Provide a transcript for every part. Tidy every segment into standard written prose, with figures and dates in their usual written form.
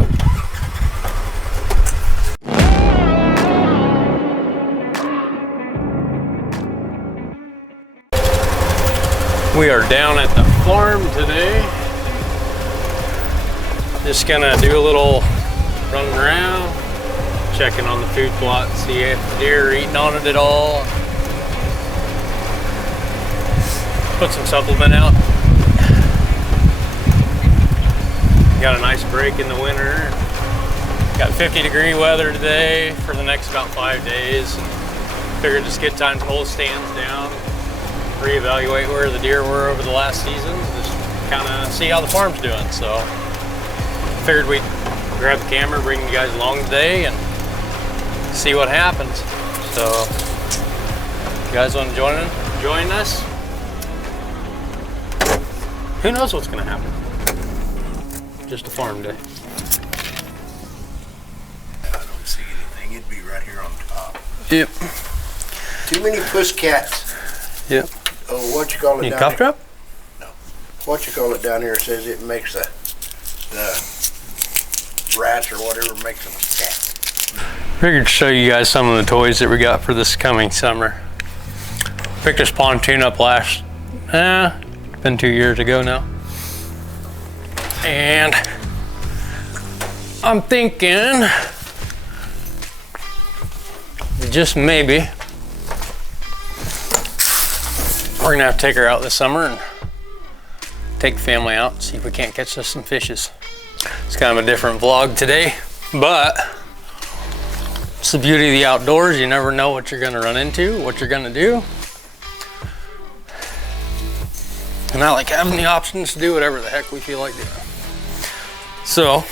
go. We are down at the farm today. Just gonna do a little running around, checking on the food plot, see if the deer are eating on it at all. Put some supplement out. Got a nice break in the winter. Got 50-degree weather today for the next about 5 days. Figured just get time to pull the stands down, reevaluate where the deer were over the last season, just kind of see how the farm's doing. So figured we'd grab the camera, bring you guys along today and see what happens. So if you guys want to join us, who knows what's going to happen. Just a farm day. I don't see anything. It'd be right here on top. Yep. Too many puss cats. Yep. Oh, what you call it down cough here? drop? No. What you call it down here says it makes the rats or whatever makes them cat. Figured to show you guys some of the toys that we got for this coming summer. Picked this pontoon up been 2 years ago now. And I'm thinking, just maybe, we're gonna have to take her out this summer and take the family out and see if we can't catch us some fishes. It's kind of a different vlog today, but it's the beauty of the outdoors. You never know what you're gonna run into, what you're gonna do. And I like having the options to do whatever the heck we feel like doing. So,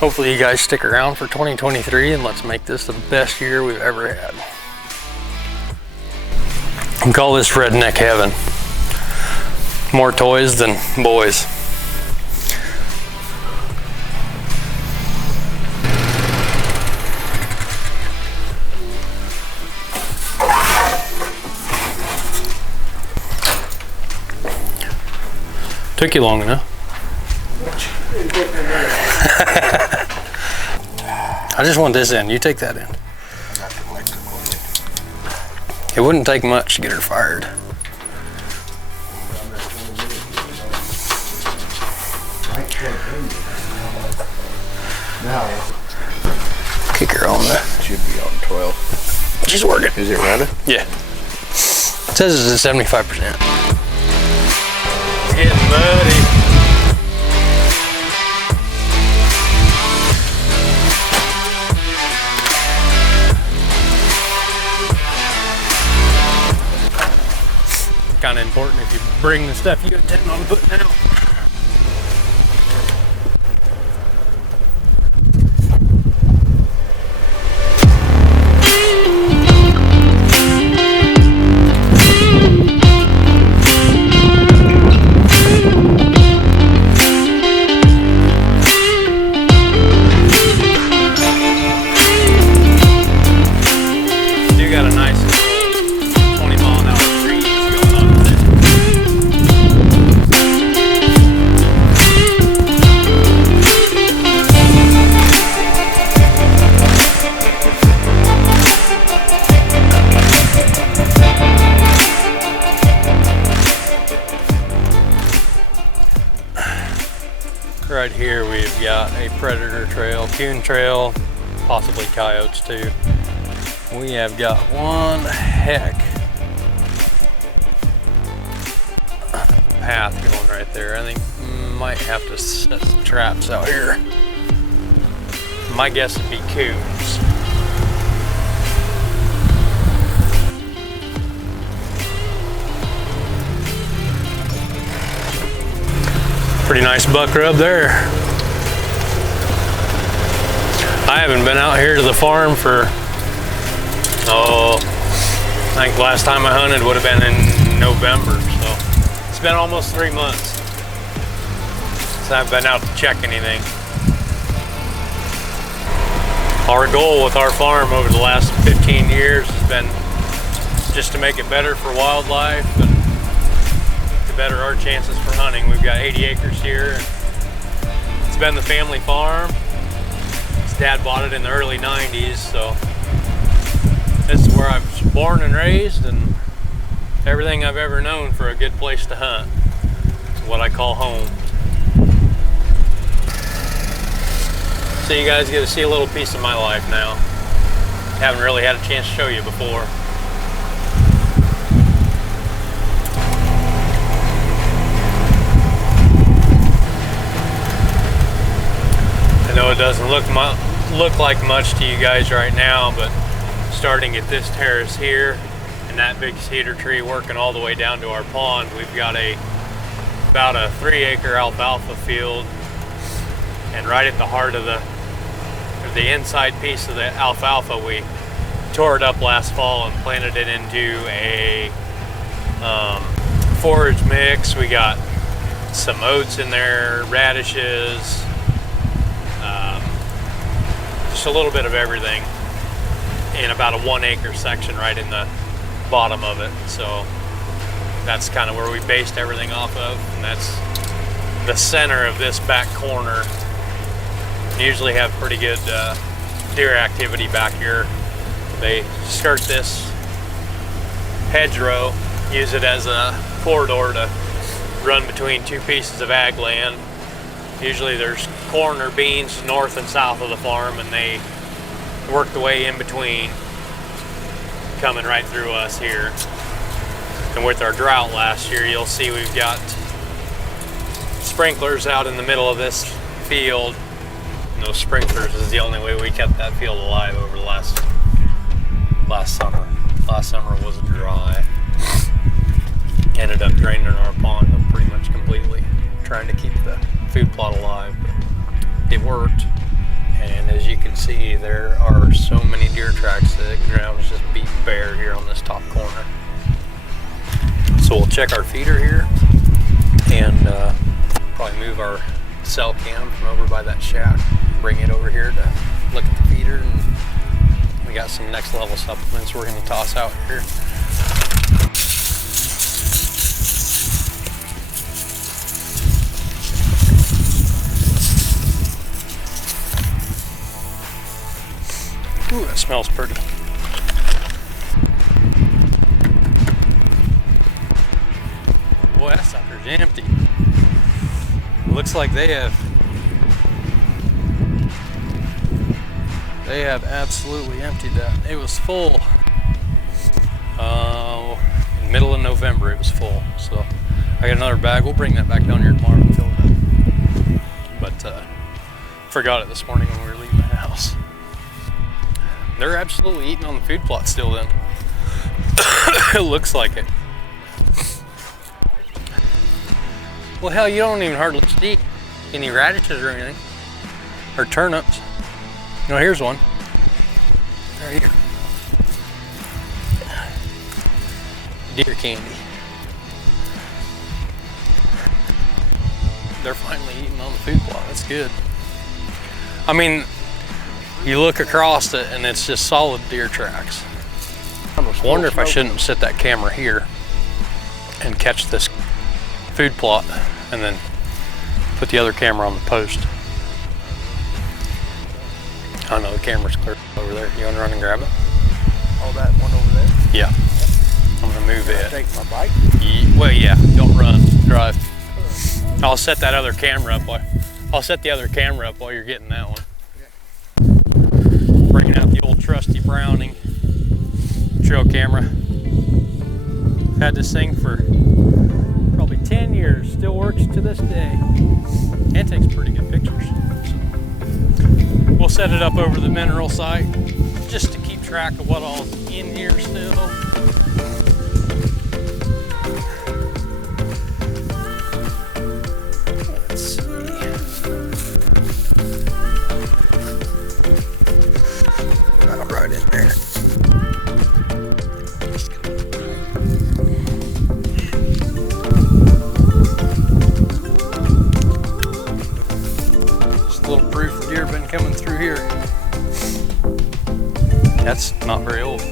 hopefully you guys stick around for 2023 and let's make this the best year we've ever had. We call this redneck heaven. More toys than boys. Took you long enough. I just want this in. You take that in. It wouldn't take much to get her fired. Kick her on there. Should be on 12. She's working. Is it running? Yeah. It says it's at 75%. It's getting muddy. Kind of important if you bring the stuff you intend on putting out. You got a nice 20-mile-an-hour breeze going on today. Right here we've got a predator trail, coon trail, possibly coyotes too. We have got one heck path going right there. I think might have to set some traps out here. My guess would be coons. Pretty nice buck rub there. I haven't been out here to the farm for, I think last time I hunted would have been in November, so it's been almost 3 months since I've been out to check anything. Our goal with our farm over the last 15 years has been just to make it better for wildlife and to better our chances for hunting. We've got 80 acres here. It's been the family farm. His dad bought it in the early 90s, so this is where I was born and raised, and everything I've ever known for a good place to hunt. It's what I call home. So you guys get to see a little piece of my life now. Haven't really had a chance to show you before. I know it doesn't look like much to you guys right now, but starting at this terrace here and that big cedar tree working all the way down to our pond, we've got about a 3-acre alfalfa field, and right at the heart of the inside piece of the alfalfa, we tore it up last fall and planted it into a forage mix. We got some oats in there, radishes, just a little bit of everything in about a 1-acre section right in the bottom of it. So that's kind of where we based everything off of, and that's the center of this back corner. Usually have pretty good deer activity back here. They skirt this hedgerow, use it as a corridor to run between two pieces of ag land. Usually there's corn or beans north and south of the farm, and they work the way in between, coming right through us here. And with our drought last year, you'll see we've got sprinklers out in the middle of this field. And those sprinklers is the only way we kept that field alive over the last summer. Last summer was dry. Ended up draining our pond pretty much completely, trying to keep the food plot alive, but it worked. And as you can see, there are so many deer tracks that the ground is just beat bare here on this top corner. So we'll check our feeder here and probably move our cell cam from over by that shack, bring it over here to look at the feeder, and we got some next level supplements we're going to toss out here. Ooh, that smells pretty. Boy, that sucker's empty. Looks like they have absolutely emptied that. It was full. In the middle of November it was full. So I got another bag. We'll bring that back down here tomorrow and fill it up. But forgot it this morning when we were leaving the house. They're absolutely eating on the food plot still then. It looks like it. Well, hell, you don't even hardly see any radishes or anything. Or turnips. No, here's one. Right here. Deer candy. They're finally eating on the food plot. That's good. I mean, you look across it and it's just solid deer tracks. I wonder if I shouldn't set that camera here and catch this food plot and then put the other camera on the post. I know the camera's clear over there. You want to run and grab it? Oh, that one over there? Yeah. I'm going to move it. Take my bike? Well, yeah. Don't run. Drive. I'll set that other camera up I'll set the other camera up while you're getting that one. Bringing out the old trusty Browning trail camera. Had this thing for probably 10 years. Still works to this day. And takes pretty good pictures. So we'll set it up over the mineral site just to keep track of what all's in here still. Let's see. Right in there. Just a little proof the deer have been coming through here. That's not very old.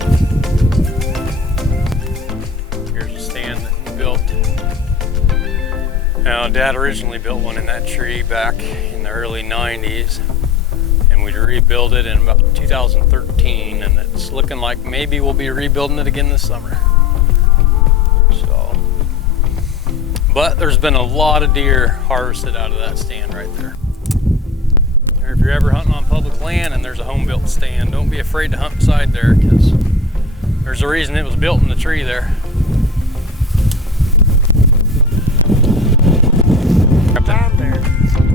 Here's a stand that we built Now, Dad originally built one in that tree back in the early 90s, and we rebuilt it in about 2013, and it's looking like maybe we'll be rebuilding it again this summer. So, but there's been a lot of deer harvested out of that stand right there. Or if you're ever hunting on public land and there's a home-built stand, don't be afraid to hunt beside there, because there's a reason it was built in the tree there.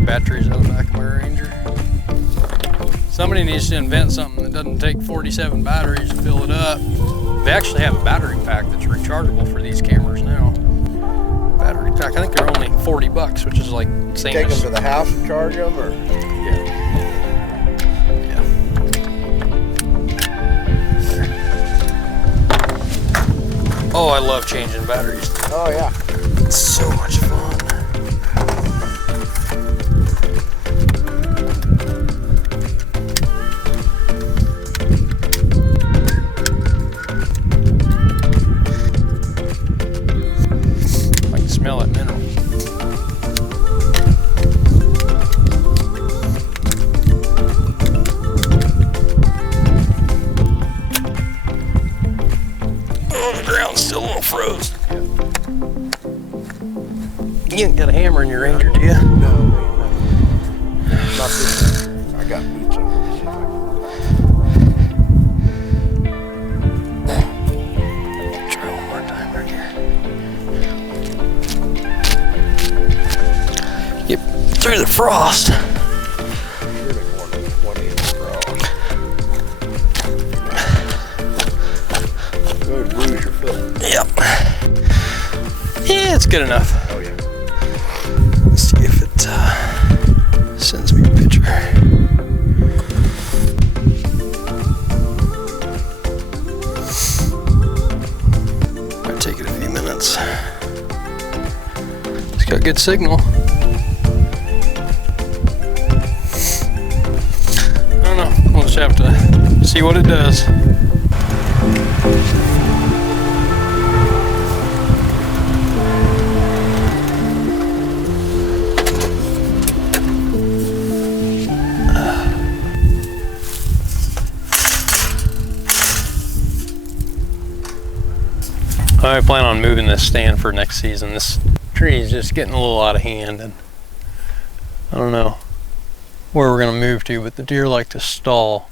Batteries on the back of my Ranger. Somebody needs to invent something that doesn't take 47 batteries to fill it up. They actually have a battery pack that's rechargeable for these cameras now. Battery pack, I think they're only 40 bucks, which is like same Take as... them to the house and charge them, or? Yeah. Yeah. Oh, I love changing batteries. Oh yeah. It's so much fun. Smell that mineral. Oh, the ground's still a little froze. You ain't got a hammer in your Ranger, do you? No. Not this. I got boots on. Try one more time right here. Yep, through the frost. Really more than 20 in the frost. Go ahead and bruise your foot. Yep. Yeah, it's good enough. Oh yeah. Let's see if it sends me a picture. Might take it a few minutes. It's got good signal. I don't know. We'll just have to see what it does. I plan on moving this stand for next season. This tree is just getting a little out of hand, and I don't know where we're gonna move to, but the deer like to stall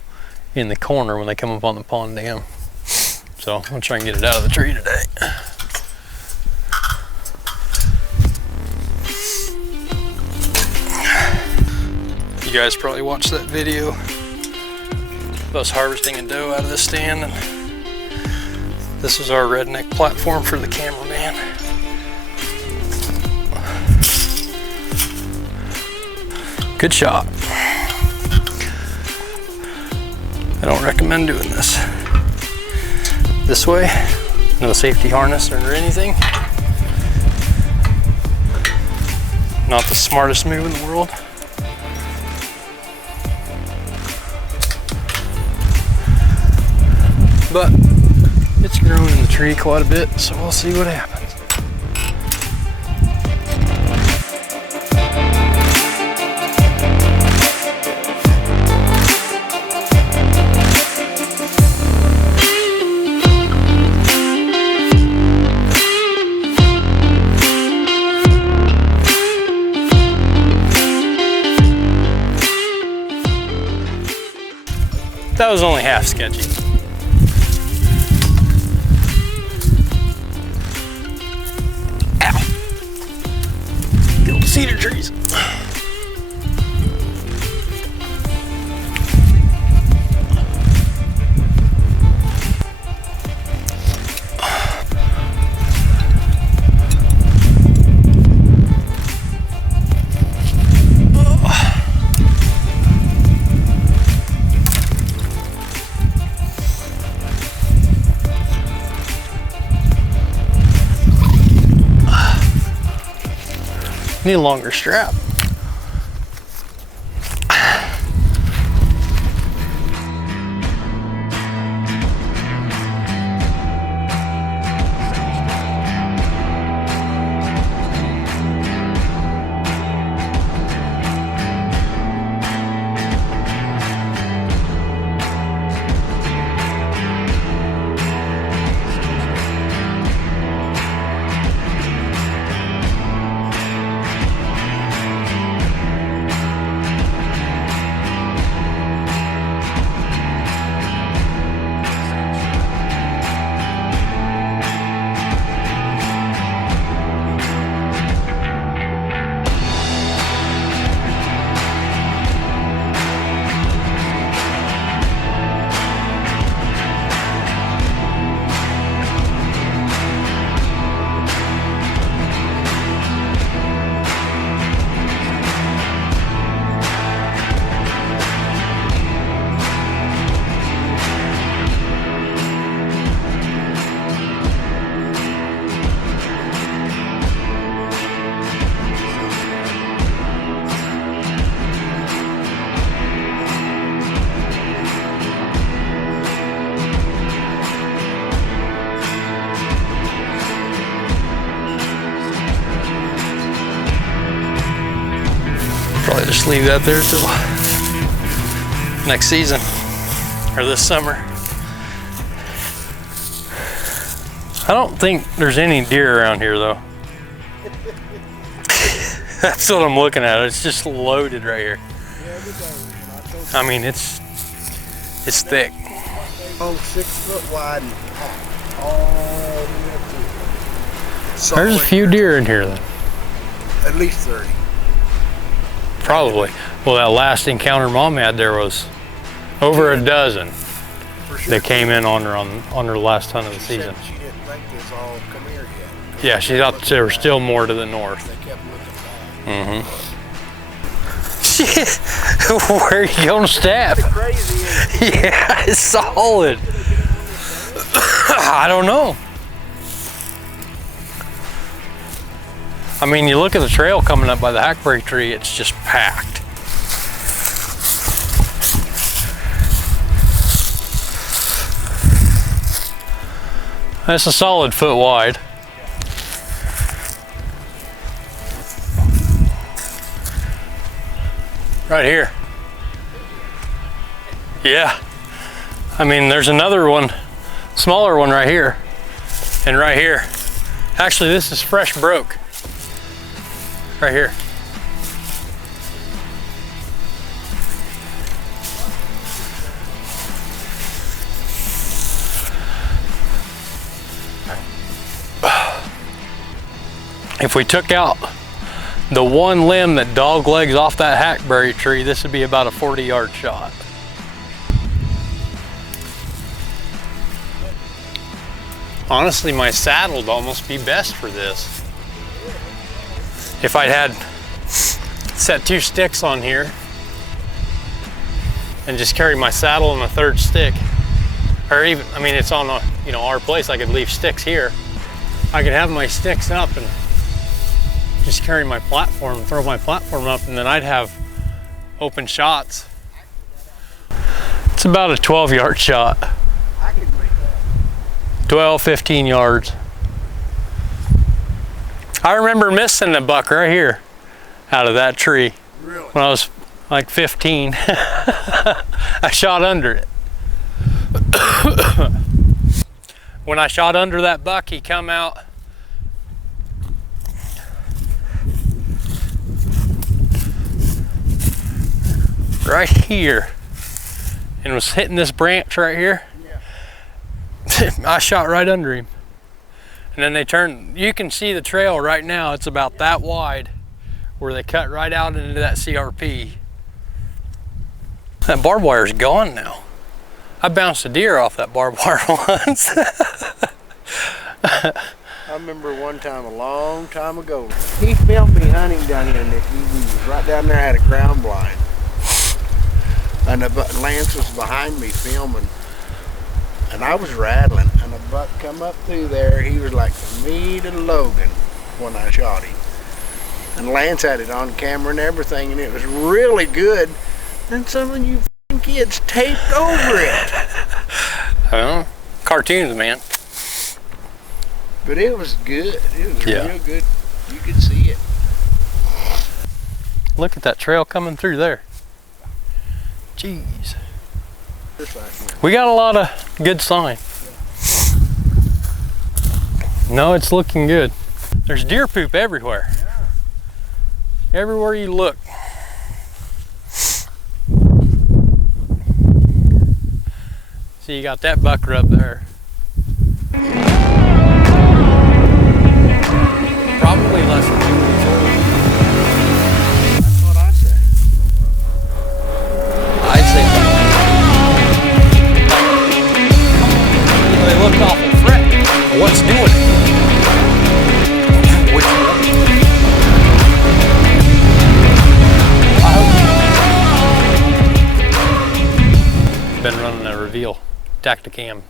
in the corner when they come up on the pond dam. So I'll try and get it out of the tree today. You guys probably watched that video of us harvesting a doe out of the stand, and this is our redneck platform for the cameraman. Good shot. I don't recommend doing this way. No safety harness or anything. Not the smartest move in the world. But it's grown in the tree quite a bit, so we'll see what happens. That was only half sketchy. Ow. The old cedar trees. Need a longer strap. probably just leave that there till next season or this summer. I don't think there's any deer around here though. That's what I'm looking at. It's just loaded right here. I mean, it's thick. Oh, 6 foot wide and packed all the way up to it. There's a few deer in here then. At least 30. Probably. Well, that last encounter Mom had there was over a dozen For sure. that came in on her last hunt of the She season. said she didn't think this all come here yet. Yeah, she thought there was still more to the north. They kept looking back. Shit, where are you gonna stab? Crazy, isn't it? Yeah, it's solid. I don't know. I mean, you look at the trail coming up by the hackberry tree, it's just packed. That's a solid foot wide. Right here. Yeah. I mean, there's another one, smaller one right here, and right here. Actually, this is fresh broke. Right here. If we took out the one limb that dog legs off that hackberry tree, this would be about a 40-yard shot. Honestly, my saddle would almost be best for this. If I'd had set 2 sticks on here and just carry my saddle and a 3rd stick, or even, I mean, it's on a, you know, our place, I could leave sticks here. I could have my sticks up and just carry my platform, throw my platform up, and then I'd have open shots. It's about a 12-yard shot. I can make that. 12, 15 yards. I remember missing a buck right here out of that tree. Really? When I was like 15. I shot under it. When I shot under that buck, he come out right here and was hitting this branch right here. Yeah. I shot right under him. And then they turned, you can see the trail right now, it's about that wide where they cut right out into that CRP. That barbed wire's gone now. I bounced a deer off that barbed wire once. I remember one time, a long time ago, he filmed me hunting down here, Nicky. We was right down there, had a ground blind. And Lance was behind me filming. And I was rattling, and a buck come up through there. He was like me to Logan when I shot him. And Lance had it on camera and everything, and it was really good. And some of you f***ing kids taped over it. Well, cartoons, man. But it was good. It was Yeah. real good. You could see it. Look at that trail coming through there. Jeez. We got a lot of good sign. No, it's looking good. There's deer poop everywhere. Everywhere you look. See, you got that bucker up there. Probably less than 2 weeks old. That's what I said. I'd say that. They looked awful threatening. What's doing it? Which one? Been running a Reveal Tacticam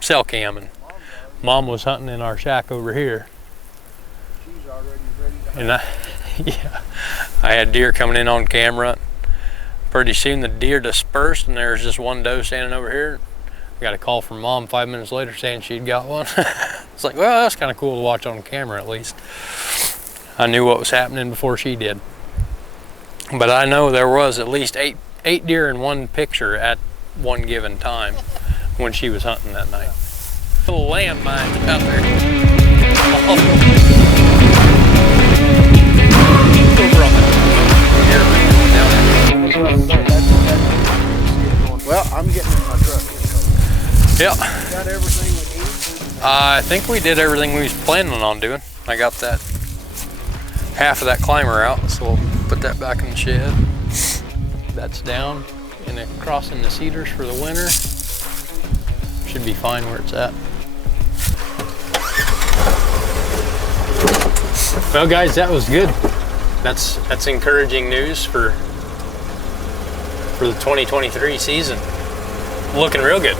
cell cam, and Mom was hunting in our shack over here. She's already ready to hunt. And yeah, I had deer coming in on camera. Pretty soon the deer dispersed, and there's just one doe standing over here. I got a call from Mom 5 minutes later saying she'd got one. It's like, well, that's kind of cool to watch on camera at least. I knew what was happening before she did. But I know there was at least eight deer in one picture at one given time when she was hunting that night. Little landmines out there. Over on the Well, I'm getting in my truck. yeah. Got everything we need? I think we did everything we was planning on doing. I got that half of that climber out, so we'll put that back in the shed. That's down and across in the cedars for the winter. Should be fine where it's at. Well guys, that was good. That's encouraging news for the 2023 season. Looking real good.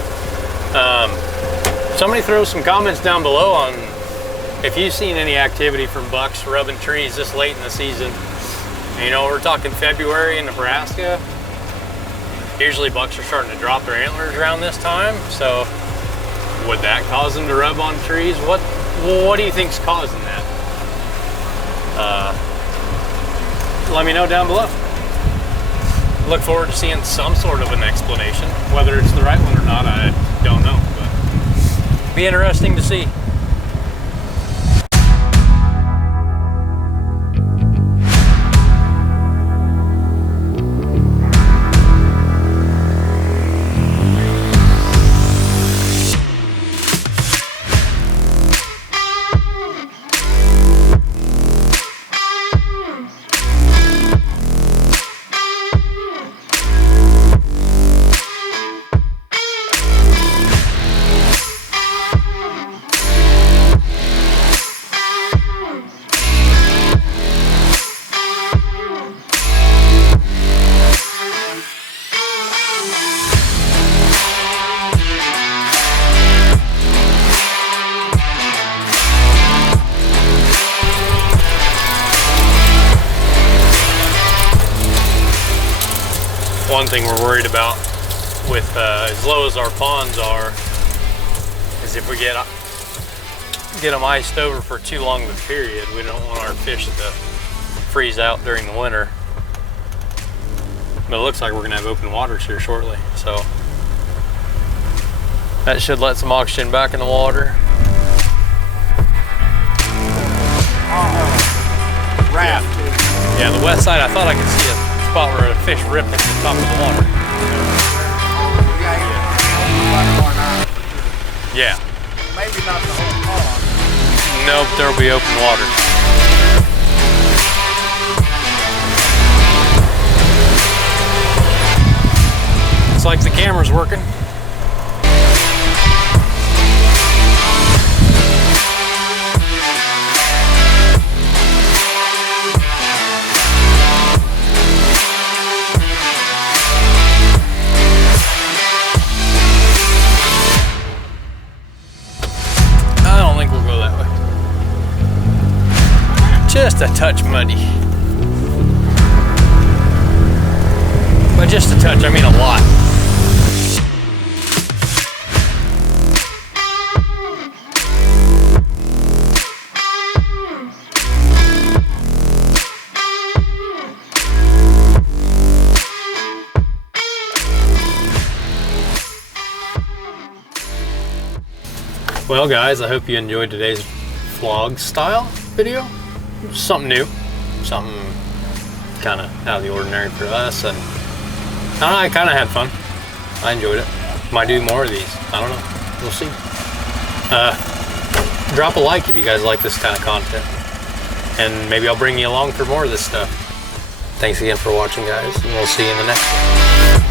Somebody throw some comments down below on if you've seen any activity from bucks rubbing trees this late in the season. You know, we're talking February in Nebraska. Usually bucks are starting to drop their antlers around this time, so would that cause them to rub on trees? What do you think's causing that? Let me know down below. Look forward to seeing some sort of an explanation. Whether it's the right one or not, I don't know, but be interesting to see. One thing we're worried about with as low as our ponds are is if we get them iced over for too long of a period, we don't want our fish to freeze out during the winter. But it looks like we're gonna have open waters here shortly, so that should let some oxygen back in the water. Raft. Yeah, the west side, I thought I could see a spot where a fish ripped at the top of the water. Yeah. Maybe not the whole pond. Nope, there'll be open water. Looks like the camera's working. Just a touch muddy. But just a touch, I mean a lot. Well guys, I hope you enjoyed today's vlog style video. Something new, something kind of out of the ordinary for us, and I kind of had fun. I enjoyed it. Might do more of these. I don't know. We'll see. Drop a like if you guys like this kind of content, and maybe I'll bring you along for more of this stuff. Thanks again for watching, guys, and we'll see you in the next one.